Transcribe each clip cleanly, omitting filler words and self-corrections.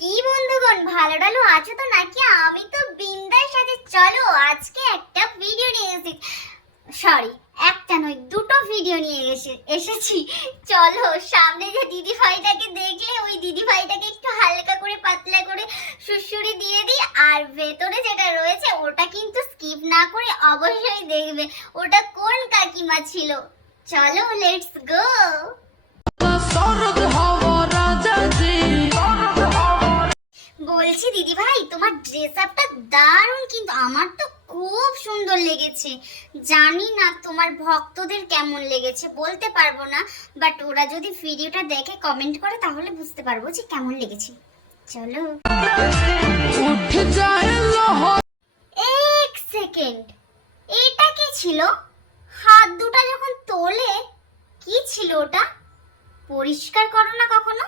কি বন্ধুগণ, ভালো টালো আছো তো নাকি? আমি তো বিন্দার সাথে। চলো আজকে একটা ভিডিও নিয়ে এসেছি, সরি একটা নয় দুটো ভিডিও নিয়ে এসেছি। চলো সামনে যে দিদি ভাইটাকে দেখলে ওই দিদি ভাইটাকে একটু হালকা করে পাতলা করে সুড়সুড়ি দিয়ে দিই, আর ভেতরে যেটা রয়েছে ওটা কিন্তু স্কিপ না করে অবশ্যই দেখবে ওটা কোন কাকিমা ছিল। চলো লেটস গো। বলছি দিদি ভাই, তোমার ড্রেস আপটা দারুণ, কিন্তু আমার তো খুব সুন্দর লেগেছে। জানি না তোমার ভক্তদের কেমন লেগেছে, বলতে পারবো না, বাট ওরা যদি ভিডিওটা দেখে কমেন্ট করে তাহলে বুঝতে পারবো যে কেমন লেগেছে। চলো এক সেকেন্ড, এটা কি ছিল? হাত দুটো যখন তোলে কি ছিল ওটা? পরিষ্কার করো না কখনো?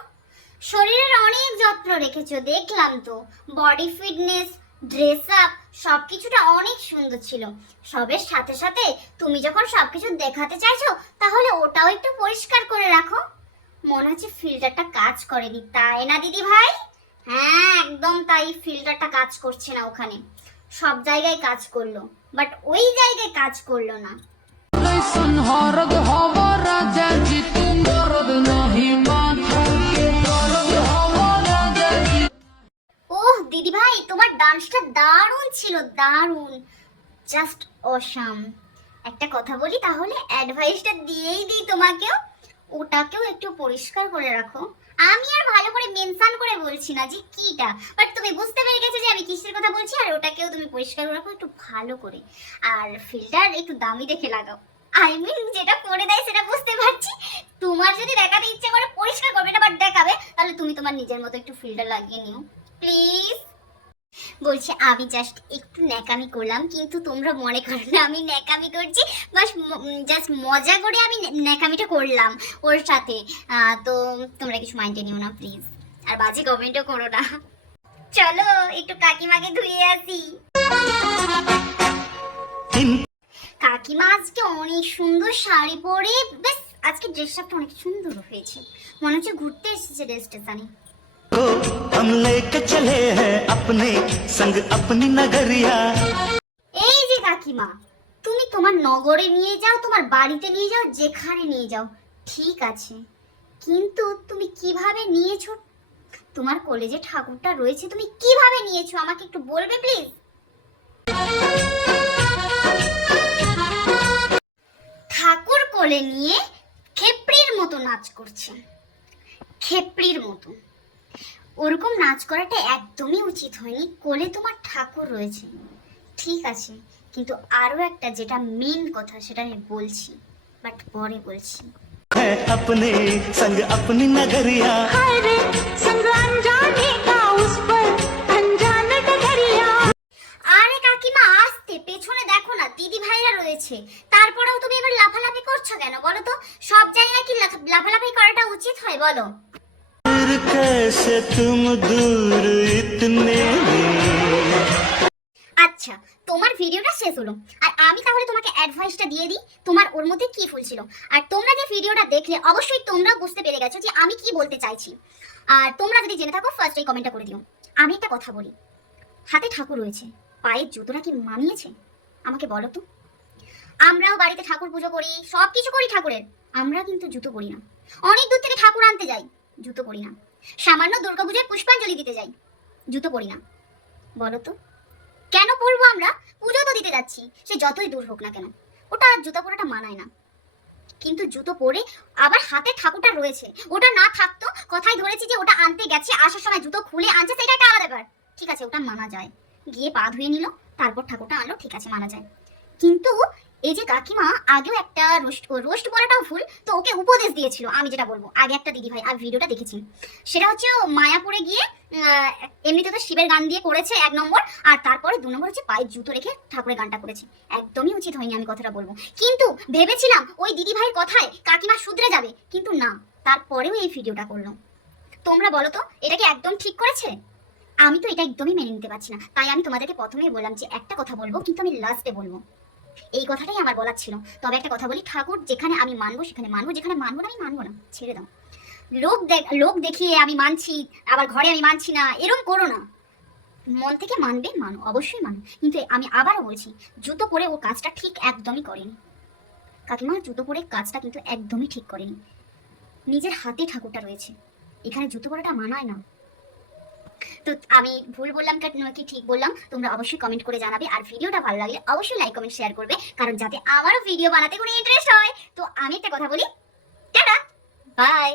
শরীরের অনেক যত্ন রেখেছো দেখলাম তো, বডি ফিটনেস, ড্রেস আপ সবকিছুটা অনেক সুন্দর ছিল। সবের সাথে সাথে তুমি যখন সবকিছু দেখাতে চাইছো তাহলে ওটাও একটু পরিষ্কার করে রাখো। মনে হচ্ছে ফিল্টারটা কাজ করেনি, তাই না দিদি ভাই? হ্যাঁ একদম তাই, ফিল্টারটা কাজ করছে না ওখানে। সব জায়গায় কাজ করলো বাট ওই জায়গায় কাজ করলো না। ওহ দিদি ভাই, তোমার ডান্সটা দারুণ ছিল, দারুণ, জাস্ট অসাম। একটা কথা বলি তাহলে, অ্যাডভাইসটা দিয়েই দিই তোমাকেও, ওটাকেও একটু পরিষ্কার করে রাখো। আমি আর ভালো করে মেনশন করে বলছি না যে কিটা, বাট তুমি বুঝতে পেরে গেছো যে আমি কিসের কথা বলছি, আর ওটাকেও তুমি পরিষ্কার করে রাখো একটু ভালো করে। আর ফিল্টার একটু দামি দেখে লাগাও। আই মিন যেটা করে দেয় সেটা বুঝতে পারছি, তোমার যদি দেখাতে ইচ্ছে করে পরিষ্কার করবে না বাট দেখাবে, তাহলে তুমি তোমার নিজের মতো একটু ফিল্টার লাগিয়ে নিও প্লিজ। বলছি আমি জাস্ট একটু ন্যাকামি করলাম, কিন্তু তোমরা মনে করো না আমি ন্যাকামি করছি, বাস জাস্ট মজা করে আমি ন্যাকামিটা করলাম ওর সাথে। তো তোমরা কিছু মাইন্ডে নিও না প্লিজ, আর বাজে কমেন্টও করো না। চলো একটু কাকিমাকে ধুয়ে আসি। কাকিমা আজকে অনেক সুন্দর শাড়ি পরে, বেশ আজকে ড্রেসটা অনেক সুন্দর হয়েছে, মনে হচ্ছে ঘুরতে এসেছে রেল স্টেশনে। हम लेके चले हैं अपने संग अपनी नगरिया। এই যে কাকিমা, তুমি তোমার নগরে নিয়ে যাও, তোমার বাড়িতে নিয়ে যাও, যেখানে নিয়ে যাও ঠিক আছে, কিন্তু তুমি কিভাবে নিয়েছো? তোমার কলেজে ঠাকুরটা রয়েছে, তুমি কিভাবে নিয়েছো আমাকে একটু বলবে প্লিজ? ঠাকুর কোলে নিয়ে খেপড়ির মতো নাচ করছে, খেপড়ির মতো। ওরকম নাচ করাটা একদমই উচিত হয়নি, কোলে তোমার ঠাকুর রয়েছে ঠিক আছে, কিন্তু আরো একটা যেটা মেন কথা সেটা আমি বলছি, বাট পরে বলছি। अपने संग अपनी नगरिया संग अनजाने का उस पर अनजाने डगरिया। আরে কাকিমা আস্তে, পেছনে দেখো না দিদি ভাইরা রয়েছে, তারপরেও তুমি এবার লাফালাফি করছো কেন বলো তো? সব জায়গায় কি লাফালাফি করাটা উচিত হয় বলো? कैसे तुम दूर इतने। আচ্ছা তোমার ভিডিওটা শেষ হলো, আর আমি তাহলে তোমাকে অ্যাডভাইসটা দিয়ে দিই, তোমার ওর মধ্যে কি ফুল ছিল। আর তোমরা যে ভিডিওটা দেখলে অবশ্যই তোমরা বুঝতে পেরে গেছো যে আমি কি বলতে চাইছি, আর তোমরা যদি জেনে থাকো ফার্স্ট এই কমেন্টটা করে দিও। আমি একটা কথা বলি, হাতে ঠাকুর রয়েছে, পায়ের জুতোটা কি মানিয়েছে আমাকে বলো তো? আমরাও বাড়িতে ঠাকুর পুজো করি, সব কিছু করি ঠাকুরের, আমরা কিন্তু জুতো পরি না। অনেক দূর থেকে ঠাকুর আনতে যাই, জুতো পরি না। সামান্য দুর্গাপূজায় পুষ্পাঞ্জলি দিতে যাই, জুতো পরি না। বলো তো কেন পরবো? আমরা পুজো তো দিতে যাচ্ছি, সে যতই দূর হোক না কেন, ওটা জুতো পরাটা মানায় না। কিন্তু জুতো পরে আবার হাতে ঠাকুরটা রয়েছে, ওটা না থাকতো, কথাই ধরেছি যে ওটা আনতে গেছে, আসার সময় জুতো খুলে আনছে, সেটা একটা আলাদা ব্যাপার, ঠিক আছে ওটা মানা যায়। গিয়ে পা ধুয়ে নিল, তারপর ঠাকুরটা আনলো, ঠিক আছে মানা যায়। কিন্তু এই যে কাকিমা আগেও একটা রোস্ট বলাটাও ভুল, তো ওকে উপদেশ দিয়েছিল, আমি যেটা বলবো আগে একটা দিদি ভাই আর ভিডিওটা দেখেছি, সেটা হচ্ছে ও মায়াপুরে গিয়ে এমনিতে তো শিবের গান দিয়ে করেছে 1 নম্বর, আর তারপরে 2 নম্বর হচ্ছে পায়ে জুতো রেখে ঠাকুরের গানটা করেছে। একদমই উচিত হয়নি, আমি কথাটা বলবো, কিন্তু ভেবেছিলাম ওই দিদি ভাইয়ের কথায় কাকিমা শুধরে যাবে, কিন্তু না, তারপরেও এই ভিডিওটা করলো। তোমরা বলো তো এটা কি একদম ঠিক করেছে? আমি তো এটা একদমই মেনে নিতে পারছি না, তাই আমি তোমাদেরকে প্রথমেই বললাম যে একটা কথা বলবো, কিন্তু আমি লাস্টে বলবো, এই কথাটাই আমার বলার ছিল। তবে একটা কথা বলি, ঠাকুর যেখানে আমি মানবো সেখানে মানবো, যেখানে মানবো না আমি মানবো না, ছেড়ে দাও। লোক দেখিয়ে আমি মানছি, আবার ঘরে আমি মানছি না, এরকম করো না। মন থেকে মানবে মানো, অবশ্যই মানো, কিন্তু আমি আবারও বলছি, জুতো পরে ও কাজটা ঠিক একদমই করেনি। কাকিমা জুতো পরে কাজটা কিন্তু একদমই ঠিক করেনি। নিজের হাতে ঠাকুরটা রয়েছে, এখানে জুতো পরাটা মানায় না। তো আমি ভুল বললাম কি ঠিক বললাম তোমরা অবশ্যই কমেন্ট করে জানাবে, আর ভিডিওটা ভালো লাগলে অবশ্যই লাইক কমেন্ট শেয়ার করবে, কারণ যাতে আমারও ভিডিও বানাতে কোনো ইন্টারেস্ট হয়। তো আমি একটা কথা বলি, টাটা, বাই।